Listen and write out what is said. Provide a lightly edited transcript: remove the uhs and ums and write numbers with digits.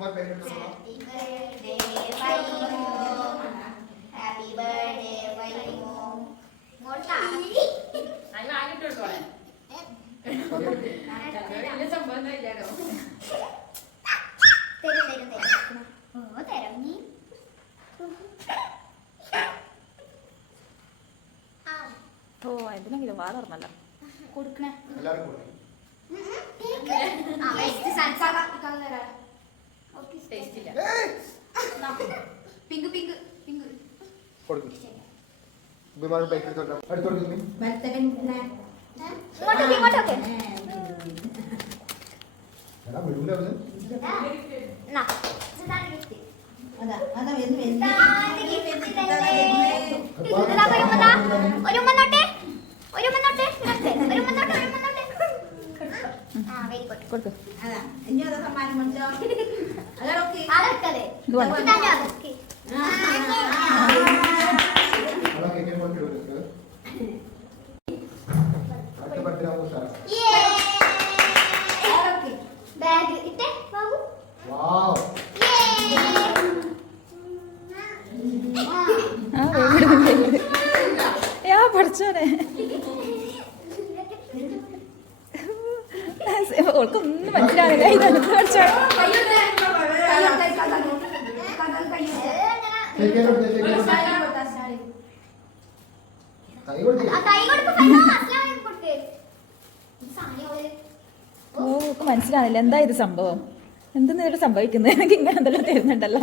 Happy birthday വൈമോ. ഓ എന്തിനെങ്കിലും വാ തുറന്നല്ലോ കൊടുക്കണേ. പിങ്ക് പിങ്ക് പിങ്ക് കൊടുത്തു ബാഗ് ഇട്ടേ ബാബു. പഠിച്ചോനെ ഓൾക്കൊന്നും മനസ്സിലാവില്ല ഇതൊന്നും പഠിച്ചോ. ഓ മനസ്സിലാവില്ല എന്താ ഇത് സംഭവം, എന്തെന്ന് സംഭവിക്കുന്നത്, എനിക്ക് ഇങ്ങനെ എന്തെല്ലാം തരുന്നുണ്ടല്ലോ.